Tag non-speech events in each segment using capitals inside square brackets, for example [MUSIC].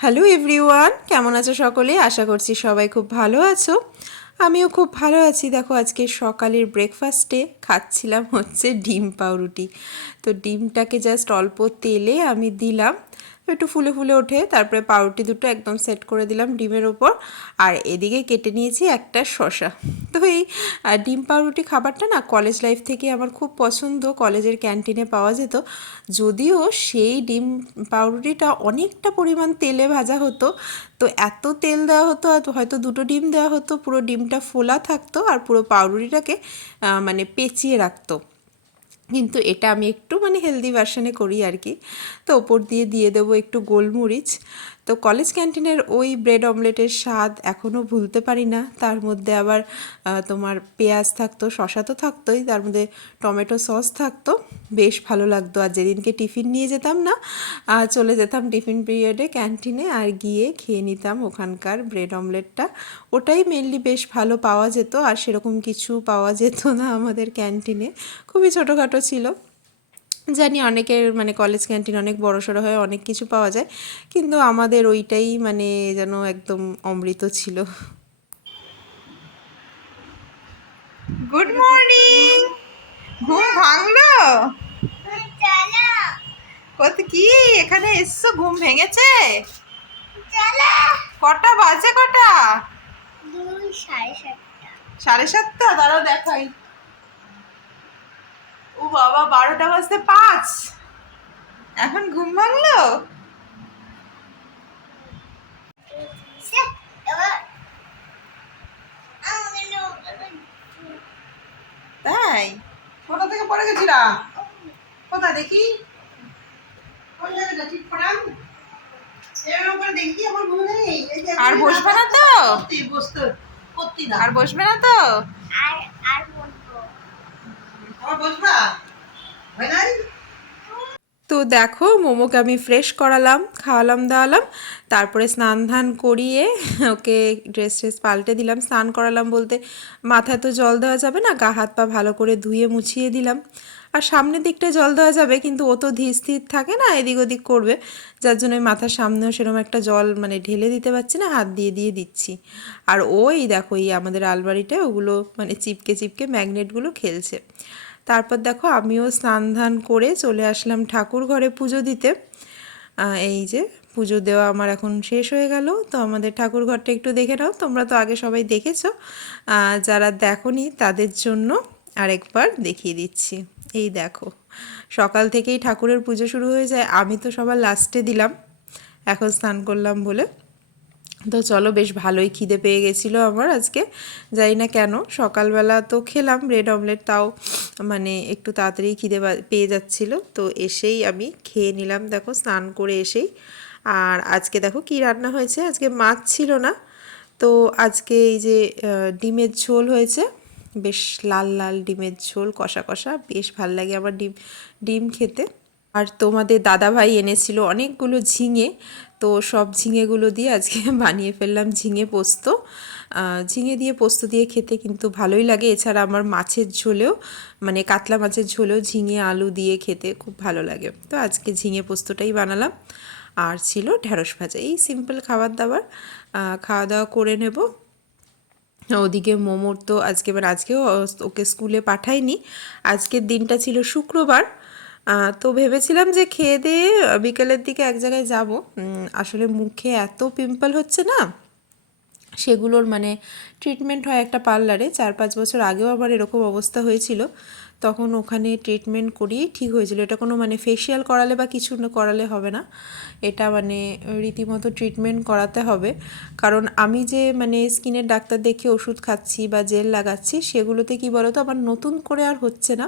Hello everyone কেমন আছো সকলে? আশা করছি সবাই খুব ভালো আছো। আমিও খুব ভালো আছি। দেখো, আজকে সকালের ব্রেকফাস্টে খাচ্ছিলাম হচ্ছে ডিম পাউরুটি। তো ডিমটাকে জাস্ট অল্প তেলে আমি দিলাম। একটু ফুলে ফুলে ওঠে, তারপরে পাউরুটি দুটো একদম সেট করে দিলাম ডিমের ওপর। আর এদিকে কেটে নিয়েছি একটা শশা তো এই ডিম পাউরুটি খাবারটা না কলেজ লাইফ থেকে আমার খুব পছন্দ কলেজের ক্যান্টিনে পাওয়া যেত। যদিও সেই ডিম পাউরুটিটা অনেকটা পরিমাণ তেলে ভাজা হতো। তো এত তেল দেওয়া হতো, আর হয়তো দুটো ডিম দেওয়া হতো, পুরো ডিমটা ফোলা থাকতো আর পুরো পাউরুটিটাকে মানে পেঁচিয়ে রাখতো। কিন্তু এটা আমি একটু মানে হেলদি ভার্সনে করি আর কি। তো ওপর দিয়ে দিয়ে দেবো একটু গোলমরিচ। তো কলেজ ক্যান্টিনের ওই ব্রেড অমলেটের স্বাদ এখনও ভুলতে পারি না। তার মধ্যে আবার তোমার পেঁয়াজ থাকতো শশা তো থাকতোই, তার মধ্যে টমেটো সস থাকতো। বেশ ভালো লাগতো। আর যেদিনকে টিফিন নিয়ে যেতাম না চলে যেতাম টিফিন পিরিয়ডে ক্যান্টিনে আর গিয়ে খেয়ে নিতাম ওখানকার ব্রেড অমলেটটা। ওটাই মেনলি বেশ ভালো পাওয়া যেত। আর সেরকম কিছু পাওয়া যেত না আমাদের ক্যান্টিনে। খুবই ছোটোখাটো ছিল। জানি অনেকের মানে কলেজ ক্যান্টিন অনেক বড় সড়ো হয় অনেক কিছু পাওয়া যায় কিন্তু আমাদের ওইটাই মানে যেন একদম অমৃত ছিল। গুড মর্নিং ঘুম ভাঙলো? কত কি? এখানে এসছো? ঘুম ভেঙেছে? কটা বাজে কটা? সাড়ে সাতটা। সাড়ে সাতটা? দাঁড়াও দেখাই। ও বাবা বারোটা বাজতে পাঁচ। এখন ঘুম ভাঙলো? তাই? কোথা থেকে পড়ে গেছিলা? কোথা দেখি? কোন জায়গাটা ঠিক পড়াম এর উপরে দেখি আমার ঘুম নেই। আর বসবে না তো? আর বসবে না তো? আর তো দেখো, মোমোকে আমি ফ্রেশ করালাম, খাওয়ালাম, দাওয়ালাম। তারপরে স্নান ধান করিয়ে ওকে ড্রেস ট্রেস পাল্টে দিলাম, স্নান করালাম বলতে মাথায় তো জল দেওয়া যাবে না, গা হাত পা ভালো করে ধুয়ে মুছিয়ে দিলাম। আর সামনের দিকটা জল দেওয়া যাবে, কিন্তু ও তো ধীর স্থির থাকে না, এদিক ওদিক করবে। যার জন্য মাথার সামনেও সেরকম একটা জল মানে ঢেলে দিতে পারছি না, হাত দিয়ে দিয়ে দিচ্ছি। আর ওই দেখো, এই আমাদের আলমারিটায় ওগুলো মানে চিপকে চিপকে ম্যাগনেটগুলো খেলছে। তারপর দেখো আমিও স্নান ধান করে চলে আসলাম ঠাকুর ঘরে পুজো দিতে। এই যে পুজো দেওয়া আমার এখন শেষ হয়ে গেল। তো আমাদের ঠাকুর ঘরটা একটু দেখে নাও। তোমরা তো আগে সবাই দেখেছ। যারা দেখোনি তাদের জন্য আরেকবার দেখিয়ে দিচ্ছি। এই দেখো, সকাল থেকেই ঠাকুরের পুজো শুরু হয়ে যায়। আমি তো সবার লাস্টে দিলাম। এখন স্নান করলাম বলে। তো চলো বেশ ভালোই খিদে পেয়ে গেছিল আমার আজকে। জানি না কেন, সকালবেলা তো খেলাম ব্রেড অমলেট তাও মানে একটু তাড়াতাড়ি খিদে পেয়ে যাচ্ছিল। তো এসেই আমি খেয়ে নিলাম, দেখো স্নান করে এসেই। আর আজকে দেখো কি রান্না হয়েছে, আজকে মাছ ছিল না। তো আজকে এই যে ডিমের ঝোল হয়েছে, বেশ লাল লাল ডিমের ঝোল, কষা কষা, বেশ ভালো লাগে আমার ডিম ডিম খেতে। আর তোমাদের দাদাভাই এনেছিল অনেকগুলো ঝিঙে, তো সব ঝিঙেগুলো দিয়ে আজকে [LAUGHS] বানিয়ে ফেললাম ঝিঙে পোস্ত। ঝিঙে দিয়ে পোস্ত দিয়ে খেতে কিন্তু ভালোই লাগে। এছাড়া আমার মাছের ঝোলেও মানে কাতলা মাছের ঝোলেও ঝিঙে, আলু দিয়ে খেতে খুব ভালো লাগে। তো আজকে ঝিঙে পোস্তটাই বানালাম। আর ছিল ঢ্যাঁড়স ভাজা। এই সিম্পল খাবার দাবার খাওয়া দাওয়া করে নেব। ওদিকে মোমোর তো আজকে মানে আজকেও ওকে স্কুলে পাঠাইনি। আজকের দিনটা ছিল শুক্রবার। তো ভেবেছিলাম যে খেয়ে দিয়ে বিকেলের দিকে এক জায়গায় যাব। আসলে মুখে এত পিম্পল হচ্ছে না। সেগুলোর মানে ট্রিটমেন্ট হয় একটা পার্লারে চার পাঁচ বছর আগেও আবার এরকম অবস্থা হয়েছিল। তখন ওখানে ট্রিটমেন্ট করিয়েই ঠিক হয়েছিল। এটা কোনো মানে ফেসিয়াল করালে বা কিছু করালে হবে না। এটা মানে রীতিমতো ট্রিটমেন্ট করাতে হবে। কারণ আমি যে মানে স্কিনের ডাক্তার দেখে ওষুধ খাচ্ছি বা জেল লাগাচ্ছি, সেগুলোতে কি বলতো আমার নতুন করে আর হচ্ছে না।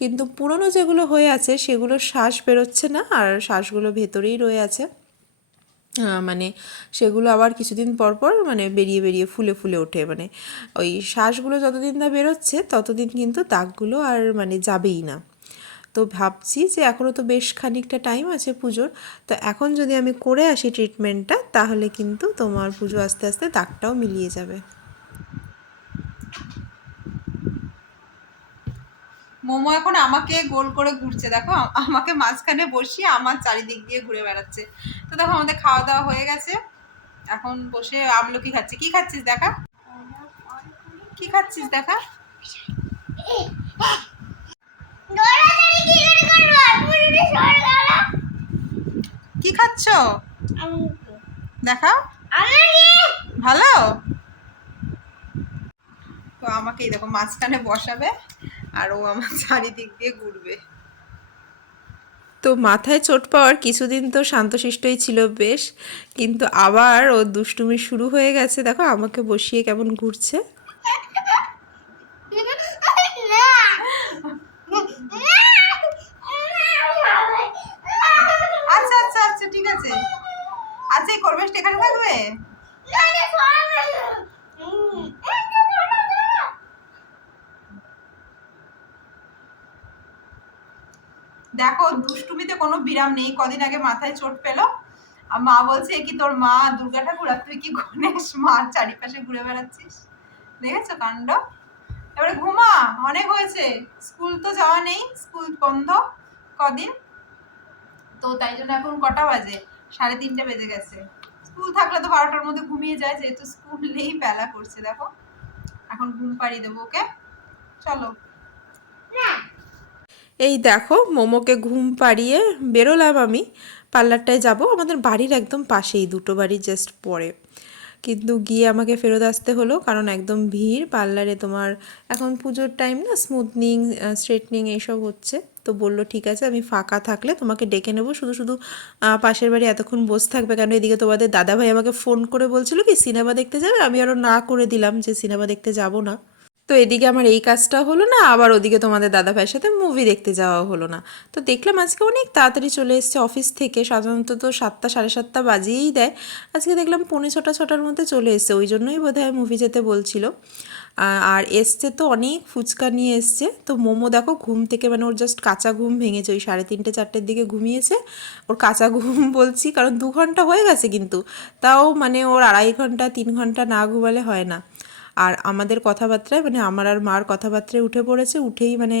কিন্তু পুরনো যেগুলো হয়ে আছে সেগুলো শ্বাস বেরোচ্ছে না, আর শ্বাসগুলো ভেতরেই রয়ে আছে। মানে সেগুলো আবার কিছুদিন পর পর মানে বেরিয়ে বেরিয়ে ফুলে ফুলে ওঠে। মানে ওই শ্বাসগুলো যতদিন না বেরোচ্ছে, ততদিন কিন্তু দাগগুলো আর মানে যাবেই না। তো ভাবছি যে এখনও তো বেশ খানিকটা টাইম আছে পুজোর, তো এখন যদি আমি করে আসি ট্রিটমেন্টটা তাহলে কিন্তু তোমার পুজো আস্তে আস্তে দাগটাও মিলিয়ে যাবে। মোমো এখন আমাকে গোল করে ঘুরছে, দেখো, আমাকে মাঝখানে বসিয়ে আমার চারিদিক দিয়ে ঘুরে বেড়াচ্ছে। তো দেখো, আমাদের খাওয়া দাওয়া হয়ে গেছে। এখন বসে আমলকি খাচ্ছে। কি খাচ্ছিস দেখা? কি খাচ্ছিস দেখা? কি খাচ্ছ? ভালো? তো আমাকে দেখো, মাঝখানে বসাবে। আর ও আমার [LAUGHS] চারিদিক দিয়ে ঘুরবে। তো মাথায় চোট পাওয়ার কিছুদিন তো শান্তশিষ্টই ছিল বেশ কিন্তু আবার ও দুষ্টুমি শুরু হয়ে গেছে। দেখো আমাকে বসিয়ে কেমন ঘুরছে। আচ্ছা আচ্ছা আচ্ছা ঠিক আছে। আচ্ছা এই করবেশটা এখানে থাকবে না, না, সরে গেলো। হুম, এই তো দৌড়া, দৌড়া। দেখো, দুষ্টুমিতে কোনো বিরাম নেই। কদিন আগে মাথায় চোট পেল। মা বলছে কি তোর মা, দুর্গা ঠাকুর? আর তুই কি গণেশ মার চারিপাশে ঘুরে বেড়াচ্ছিস? দেখেছ কাণ্ড? এবারে ঘুমা, অনেক হয়েছে। স্কুল তো যাওয়া নেই, স্কুল বন্ধ কদিন? তো তাই জন্য এখন কটা বাজে? সাড়ে তিনটে বেজে গেছে। স্কুল থাকলে তো বারোটার মধ্যে ঘুমিয়ে যায়, যেহেতু স্কুল নেই বেলা করছে, দেখো। এখন ঘুম পাড়িয়ে দেবো, ওকে? চলো। এই দেখো মোমোকে ঘুম পাড়িয়ে বেরোলাম আমি। পার্লারটায় যাব। আমাদের বাড়ির একদম পাশেই, দুটো বাড়ি জাস্ট পরে। কিন্তু গিয়ে আমাকে ফেরত আসতে হলো কারণ একদম ভিড়। পার্লারে তোমার এখন পুজোর টাইম না স্মুথনিং স্ট্রেটনিং এইসব হচ্ছে। তো বলল, ঠিক আছে, আমি ফাঁকা থাকলে তোমাকে ডেকে নেব। শুধু শুধু পাশের বাড়ি এতক্ষণ বসে থাকবে কেন? এদিকে তোমাদের দাদাভাই আমাকে ফোন করে বলছিল কি, সিনেমা দেখতে যাবে? আমি আরও না করে দিলাম যে, সিনেমা দেখতে যাব না। তো এদিকে আমার এই কাজটা হলো না, আবার ওদিকে তোমাদের দাদা ভাইয়ের সাথে মুভি দেখতে যাওয়া হলো না। তো দেখলাম আজকে অনেক তাড়াতাড়ি চলে এসছে অফিস থেকে, সাধারণত তো সাতটা সাড়ে সাতটা বাজিয়েই দেয়। আজকে দেখলাম পৌনে ছটা, ছটার মধ্যে চলে এসছে, ওই জন্যই বোধহয় মুভি যেতে বলছিল। আর এসছে তো অনেক ফুচকা নিয়ে এসছে। তো মোমো দেখো, ঘুম থেকে মানে ওর জাস্ট কাঁচা ঘুম ভেঙেছে, ওই সাড়ে তিনটে, চারটের দিকে ঘুমিয়েছে। ওর কাঁচা ঘুম [LAUGHS] বলছি, কারণ দু ঘণ্টা হয়ে গেছে কিন্তু। তাও মানে ওর আড়াই ঘণ্টা, তিন ঘণ্টা না ঘুমালে হয় না। আর আমাদের কথাবার্তায় মানে আমার আর মার কথাবার্তায় উঠে পড়েছে, উঠেই মানে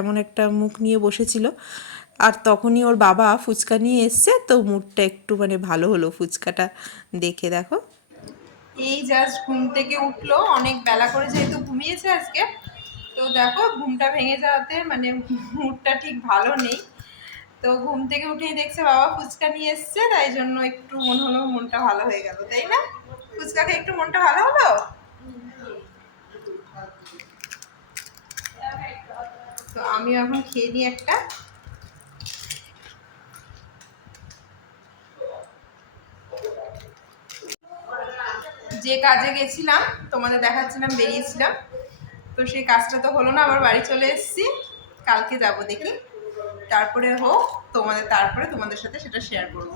এমন একটা মুখ নিয়ে বসেছিল। আর তখনই ওর বাবা ফুচকা নিয়ে এসছে, তো মুডটা একটু মানে ভালো হলো ফুচকাটা দেখে, দেখো। এই জাস্ট ঘুম থেকে উঠল, অনেক বেলা করে যেহেতু ঘুমিয়েছে আজকে, তো দেখো ঘুমটা ভেঙে যাওয়াতে মানে মুডটা ঠিক ভালো নেই। তো ঘুম থেকে উঠেই দেখছে বাবা ফুচকা নিয়ে এসছে, তাই জন্য একটু মনে হলো, মনটা ভালো হয়ে গেল, তাই না? ফুচকা খেয়ে একটু মনটা ভালো হলো? তো আমি এখন খেয়ে নিই একটা। যে কাজে গেছিলাম তোমাদের দেখাচ্ছিলাম বেরিয়েছিলাম। তো সেই কাজটা তো হলো না আবার বাড়ি চলে এসেছি। কালকে যাব দেখি। তারপরে হোক তোমাদের তারপরে তোমাদের সাথে সেটা শেয়ার করব।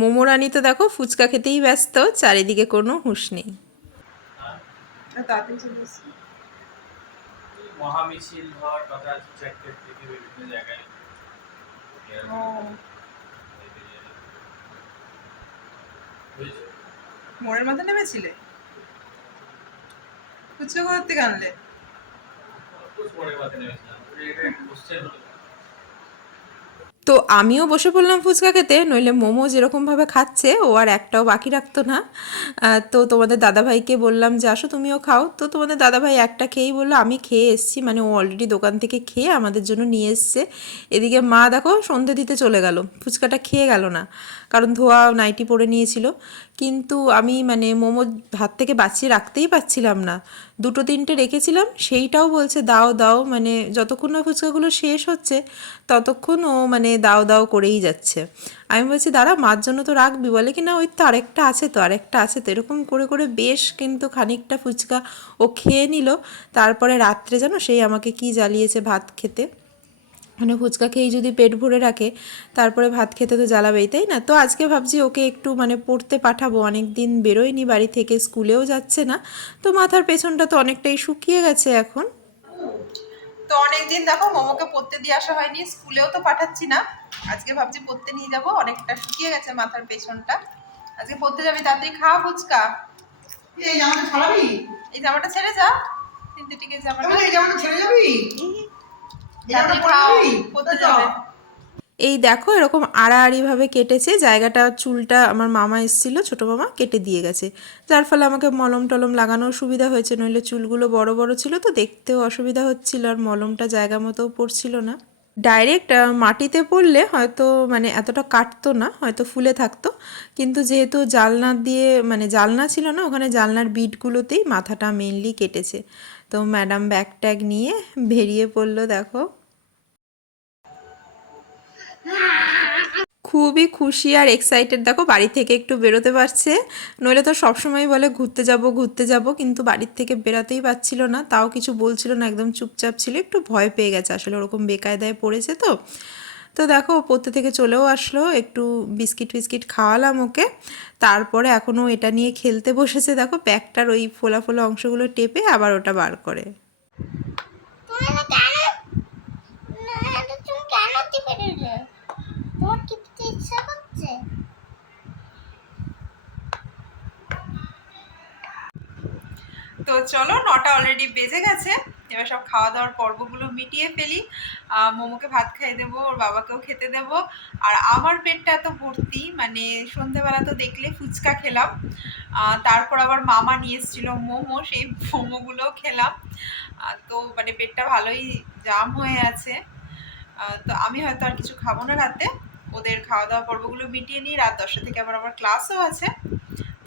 মোমো রানী তো দেখো ফুচকা খেতেই ব্যস্ত চারিদিকে কোনো হুঁশ নেই। তাড়াতাড়ি চলে মহামিছিল হওয়ার কথা আছে থেকে বিভিন্ন জায়গায়। মোড়ের মধ্যে নেমেছিলে? ফুচকা করতে আনলে? অফকোর্স পরের কথা নেমেছিলাম। এটা একটা কোশ্চেন হলো। তো আমিও বসে পড়লাম ফুচকা খেতে নইলে মোমো যেরকমভাবে খাচ্ছে ও আর একটাও বাকি রাখতো না। তো তোমাদের দাদাভাইকে বললাম যে, আসো তুমিও খাও। তো তোমাদের দাদাভাই একটা খেয়েই বলল, আমি খেয়ে এসেছি। মানে ও অলরেডি দোকান থেকে খেয়ে আমাদের জন্য নিয়ে এসছে। এদিকে মা দেখো সন্ধে দিতে চলে গেল, ফুচকাটা খেয়ে গেল না, কারণ ধোয়া নাইটি পরে নিয়েছিল। কিন্তু আমি মানে মোমো হাত থেকে বাঁচিয়ে রাখতেই পারছিলাম না। দুটো তিনটে রেখেছিলাম, সেইটাও বলছে, দাও দাও। মানে যতক্ষণ না ফুচকাগুলো শেষ হচ্ছে, ততক্ষণ ও মানে দাও দাও করেই যাচ্ছে। আমি বলছি, দাঁড়া, মার জন্য তো রাখবি। বলে কি, না, ওই তো আরেকটা আছে তো, আরেকটা আছে তো। এরকম করে করে বেশ কিন্তু খানিকটা ফুচকা ও খেয়ে নিল। তারপরে রাত্রে যেন সেই আমাকে কি জ্বালিয়েছে ভাত খেতে। মানে ফুচকা খেয়েই যদি পেট ভরে রাখে, তারপরে ভাত খেতে তো জ্বালাবেই, তাই না? তো আজকে ভাবছি ওকে একটু মানে পড়তে পাঠাবো। অনেক দিন বেরোয়নি, বাড়ি থেকে স্কুলেও যাচ্ছে না। তো মাথার পেছনটা তো অনেকটাই শুকিয়ে গেছে এখন। তো অনেকদিন দেখো মোমোকে পড়তে দিয়ে আসা হয়নি স্কুলেও তো পাঠাচ্ছি না। আজকে ভাবছি পড়তে নিয়ে যাব অনেকটা শুকিয়ে গেছে মাথার পেছনটা। আজকে পড়তে যাবি তাড়াতাড়ি খাওয়া ফুচকা। এই জামাটা ছাড়াবি? এই জামাটা ছেড়ে যা সিনথেটিকের জামাটা। তাহলে এই জামাটা ছেড়ে যাবি? পড়তে যাবে। এই দেখো এরকম আড়াআড়িভাবে কেটেছে। জায়গাটা, চুলটা আমার মামা এসেছিল, ছোটো মামা, কেটে দিয়ে গেছে। যার ফলে আমাকে মলম টলম লাগানোর সুবিধা হয়েছে, নইলে চুলগুলো বড় বড় ছিল তো দেখতেও অসুবিধা হচ্ছিল, আর মলমটা জায়গা মতো পড়ছিল না। ডাইরেক্ট মাটিতে পড়লে হয়তো মানে এতটা কাটতো না, হয়তো ফুলে থাকতো। কিন্তু যেহেতু জালনা দিয়ে মানে জালনা ছিল না, ওখানে জালনার বিটগুলোতেই মাথাটা মেনলি কেটেছে। তো ম্যাডাম ব্যাগ ট্যাগ নিয়ে বেরিয়ে পড়ল, দেখো। খুবই খুশি আর এক্সাইটেড দেখো, বাড়ি থেকে একটু বেরোতে পারছে। নইলে তো সবসময় বলে, ঘুরতে যাব ঘুরতে যাব। কিন্তু বাড়ির থেকে বেরাতেই পারছিল না। তাও কিছু বলছিল না, একদম চুপচাপ ছিল। একটু ভয় পেয়ে গেছে আসলে, ওরকম বেকায়দায় পড়েছে তো। তো দেখো পড়তে থেকে চলেও আসলো। একটু বিস্কিট ফিস্কিট খাওয়ালাম ওকে। তারপরে এখনও এটা নিয়ে খেলতে বসেছে। দেখো, ব্যাগটার ওই ফোলা ফোলা অংশগুলো টেপে আবার ওটা বার করে। কেন না এটা তুমি কেন টিপে দিলে তোমার টিপতে ইচ্ছা করছে তো চলো, নটা অলরেডি বেজে গেছে। এবার সব খাওয়া দাওয়ার পর্বগুলো মিটিয়ে ফেলি। মোমোকে ভাত খাইয়ে দেবো, ওর বাবাকেও খেতে দেবো। আর আমার পেটটা এত ভর্তি মানে সন্ধেবেলা তো দেখলে ফুচকা খেলাম। তারপর আবার মামা নিয়ে এসেছিল মোমো, সেই মোমোগুলোও খেলাম। তো মানে পেটটা ভালোই জাম হয়ে আছে। তো আমি হয়তো আর কিছু খাব না রাতে। ওদের খাওয়া দাওয়া পর্বগুলো মিটিয়ে নিই। রাত দশটা থেকে আবার আমার ক্লাসও আছে।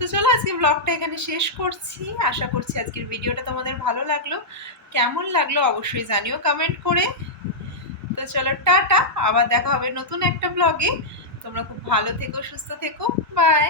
তো চলো আজকে ব্লগটা এখানে শেষ করছি। আশা করছি আজকের ভিডিওটা তোমাদের ভালো লাগল। কেমন লাগল অবশ্যই জানিও কমেন্ট করে। তো চলো টাটা, আবার দেখা হবে নতুন একটা ব্লগে তোমরা খুব ভালো থেকো, সুস্থ থেকো। বাই